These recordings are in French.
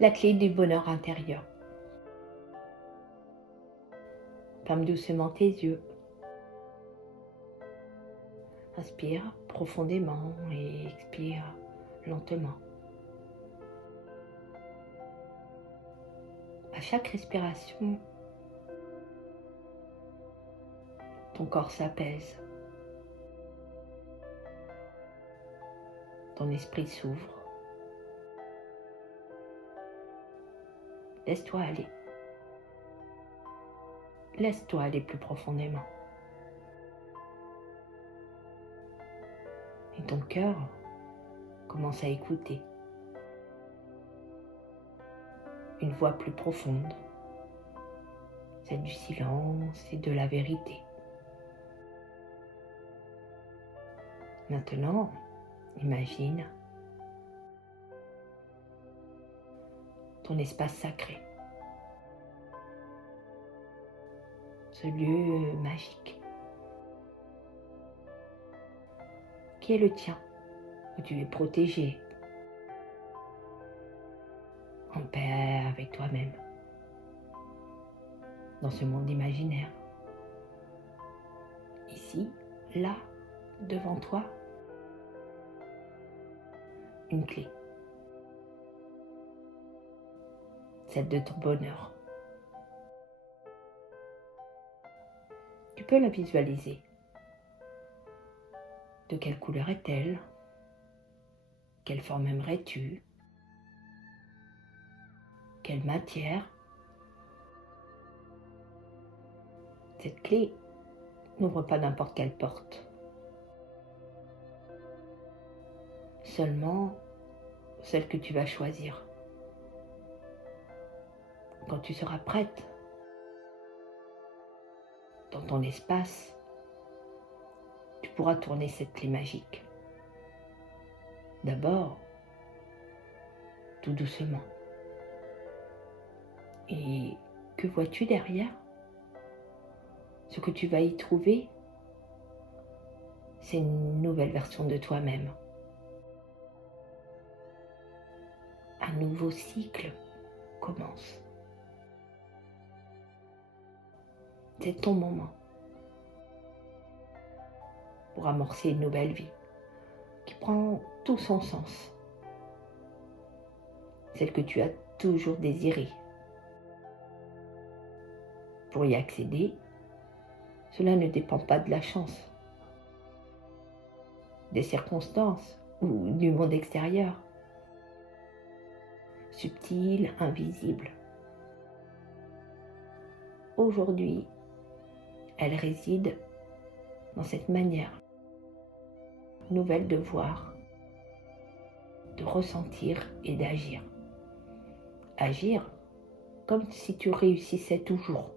la clé du bonheur intérieur. Ferme doucement tes yeux. Inspire profondément et expire lentement. À chaque respiration, ton corps s'apaise. Ton esprit s'ouvre. Laisse-toi aller. Laisse-toi aller plus profondément. Et ton cœur commence à écouter. Une voix plus profonde, celle du silence et de la vérité. Maintenant, imagine ton espace sacré, ce lieu magique qui est le tien, où tu es protégé, en paix avec toi-même, dans ce monde imaginaire. Ici, là, devant toi, une clé, celle de ton bonheur. Tu peux la visualiser. De quelle couleur est-elle? Quelle forme aimerais-tu? Quelle matière? Cette clé n'ouvre pas n'importe quelle porte. Seulement celle que tu vas choisir. Quand tu seras prête, dans ton espace, tu pourras tourner cette clé magique. D'abord, tout doucement. Et que vois-tu derrière? Ce que tu vas y trouver, c'est une nouvelle version de toi-même. Un nouveau cycle commence. C'est ton moment pour amorcer une nouvelle vie qui prend tout son sens. Celle que tu as toujours désirée. Pour y accéder, cela ne dépend pas de la chance, des circonstances ou du monde extérieur, subtil, invisible. Aujourd'hui, elle réside dans cette manière nouvelle de voir, de ressentir et d'agir. Agir comme si tu réussissais toujours,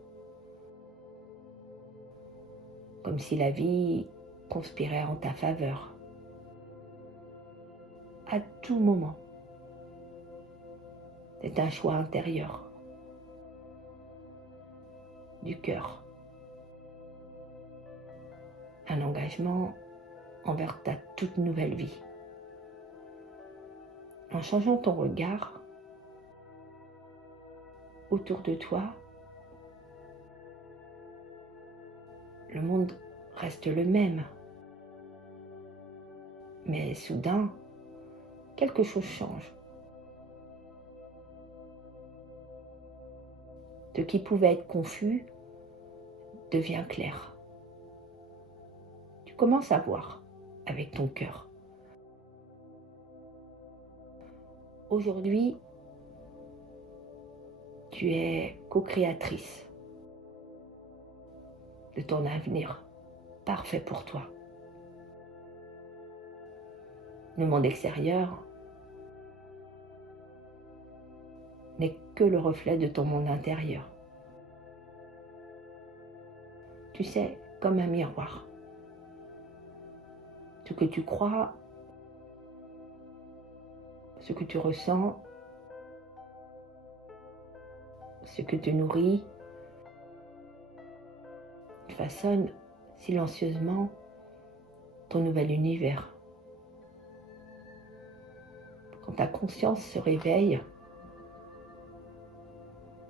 comme si la vie conspirait en ta faveur, à tout moment. C'est un choix intérieur, du cœur, un engagement envers ta toute nouvelle vie. En changeant ton regard autour de toi, le monde reste le même. Mais soudain, quelque chose change. Ce qui pouvait être confus devient clair. Tu commences à voir avec ton cœur. Aujourd'hui, tu es co-créatrice de ton avenir parfait pour toi. Le monde extérieur n'est que le reflet de ton monde intérieur. Tu sais, comme un miroir. Ce que tu crois, ce que tu ressens, ce que tu nourris, façonne silencieusement ton nouvel univers. Quand ta conscience se réveille,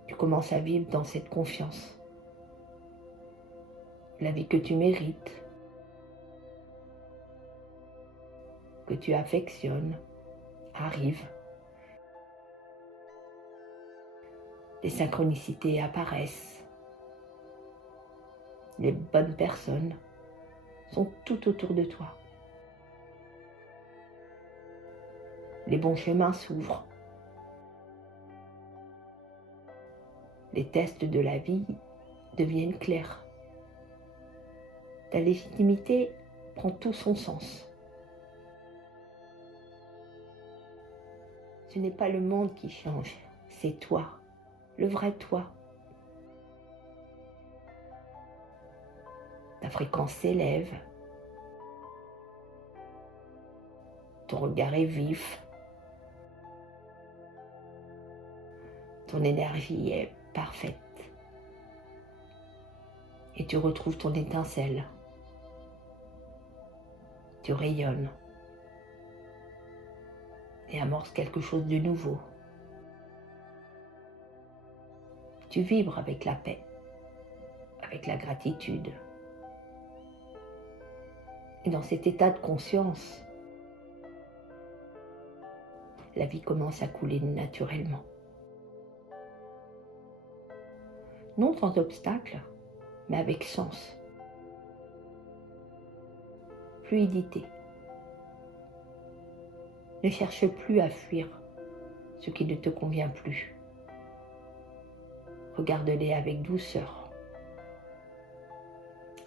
Tu commences à vivre dans cette confiance. La vie que tu mérites, que tu affectionnes, arrive. Les synchronicités apparaissent. Les bonnes personnes sont tout autour de toi. Les bons chemins s'ouvrent. Les tests de la vie deviennent clairs. Ta légitimité prend tout son sens. Ce n'est pas le monde qui change, c'est toi, le vrai toi. Ta fréquence s'élève, ton regard est vif, ton énergie est parfaite et tu retrouves ton étincelle. Tu rayonnes et amorces quelque chose de nouveau. Tu vibres avec la paix, avec la gratitude. Et dans cet état de conscience, la vie commence à couler naturellement. Non sans obstacle, mais avec sens. Fluidité. Ne cherche plus à fuir ce qui ne te convient plus. Regarde-les avec douceur.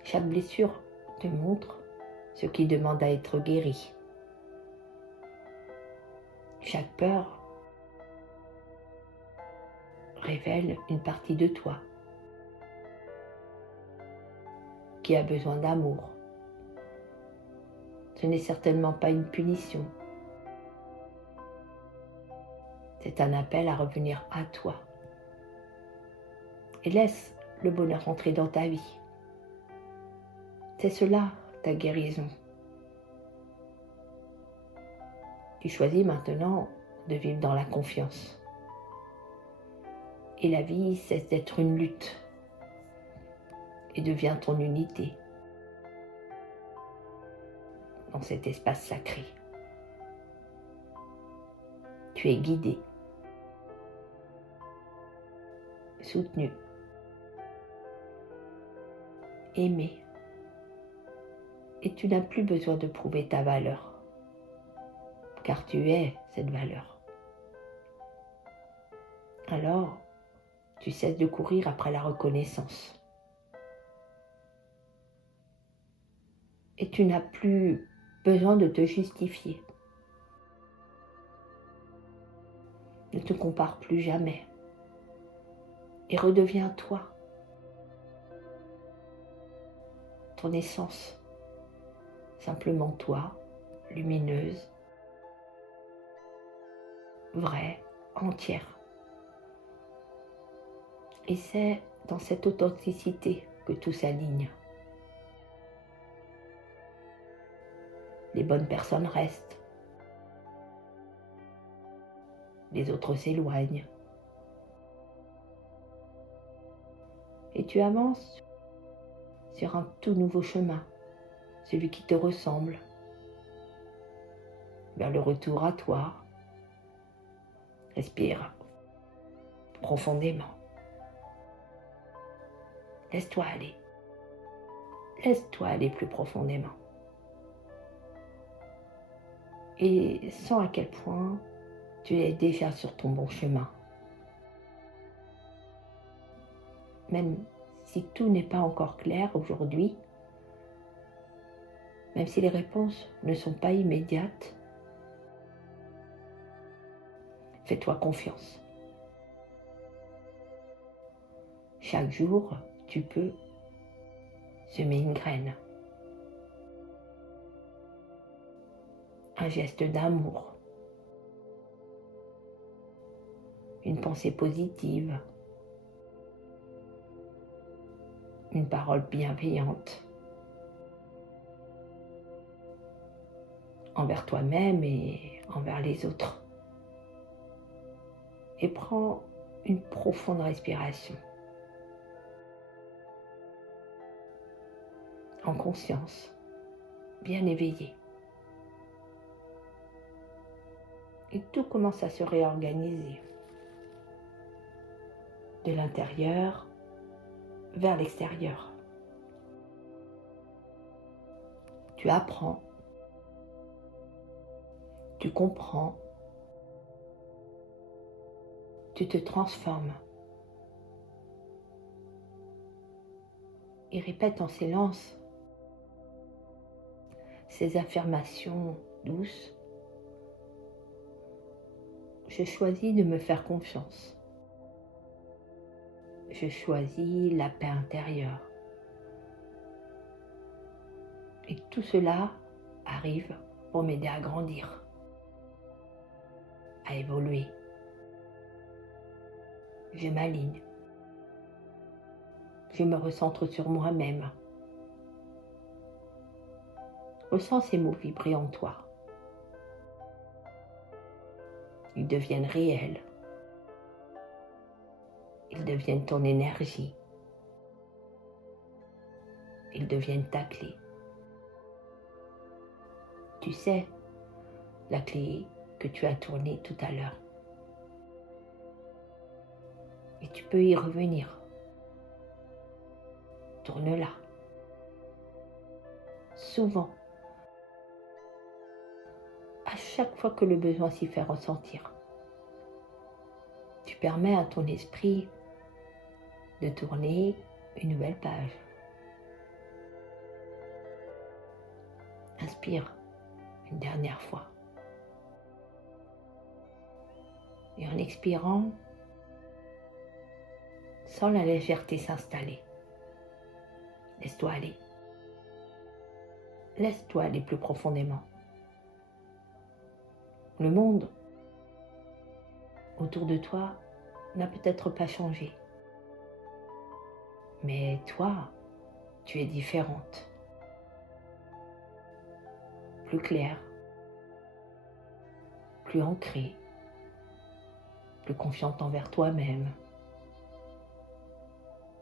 Chaque blessure te montre ce qui demande à être guéri. Chaque peur révèle une partie de toi qui a besoin d'amour. Ce n'est certainement pas une punition. C'est un appel à revenir à toi. Et laisse le bonheur entrer dans ta vie. C'est cela, ta guérison. Tu choisis maintenant de vivre dans la confiance. Et la vie cesse d'être une lutte et devient ton unité dans cet espace sacré. Tu es guidé, soutenu, aimé, et tu n'as plus besoin de prouver ta valeur, car tu es cette valeur. Alors, tu cesses de courir après la reconnaissance. Et tu n'as plus besoin de te justifier. Ne te compare plus jamais. Et redeviens toi. Ton essence. Simplement toi, lumineuse, vraie, entière. Et c'est dans cette authenticité que tout s'aligne. Les bonnes personnes restent. Les autres s'éloignent. Et tu avances sur un tout nouveau chemin, celui qui te ressemble, vers le retour à toi. Respire profondément. Laisse-toi aller. Laisse-toi aller plus profondément. Et sens à quel point tu es déjà sur ton bon chemin. Même si tout n'est pas encore clair aujourd'hui, même si les réponses ne sont pas immédiates, fais-toi confiance. Chaque jour, tu peux semer une graine. Un geste d'amour. Une pensée positive. Une parole bienveillante. Envers toi-même et envers les autres. Et prends une profonde respiration, en conscience, bien éveillé. Et tout commence à se réorganiser, de l'intérieur vers l'extérieur. Tu apprends, tu comprends, tu te transformes. Et répète en silence ces affirmations douces. Je choisis de me faire confiance. Je choisis la paix intérieure. Et tout cela arrive pour m'aider à grandir, à évoluer. Je m'aligne. Je me recentre sur moi-même. Ressens ces mots vibrer en toi. Ils deviennent réels. Ils deviennent ton énergie. Ils deviennent ta clé. Tu sais, la clé que tu as tournée tout à l'heure. Et tu peux y revenir. Tourne-la. Souvent. À chaque fois que le besoin s'y fait ressentir. Tu permets à ton esprit de tourner une nouvelle page. Inspire une dernière fois. Et en expirant, sens la légèreté s'installer. Laisse-toi aller. Laisse-toi aller plus profondément. Le monde autour de toi n'a peut-être pas changé. Mais toi, tu es différente. Plus claire, plus ancrée, plus confiante envers toi-même.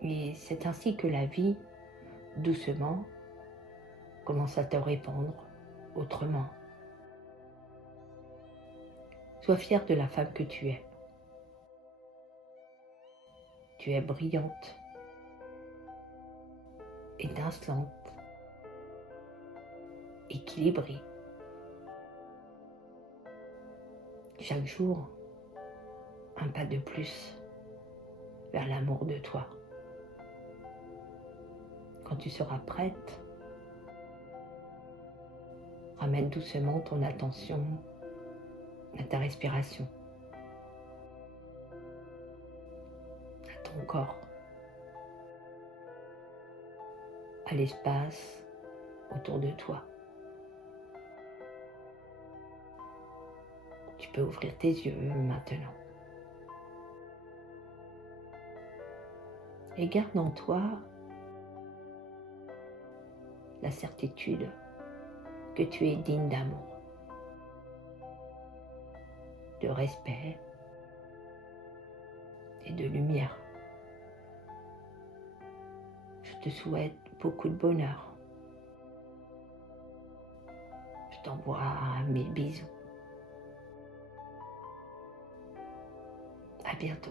Et c'est ainsi que la vie, doucement, commence à te répondre autrement. Sois fière de la femme que tu es. Tu es brillante, étincelante, équilibrée. Chaque jour, un pas de plus vers l'amour de toi. Quand tu seras prête, ramène doucement ton attention à ta respiration, à ton corps, à l'espace autour de toi. Tu peux ouvrir tes yeux maintenant. Et garde en toi la certitude que tu es digne d'amour, de respect et de lumière. Je te souhaite beaucoup de bonheur. Je t'envoie mes bisous. À bientôt.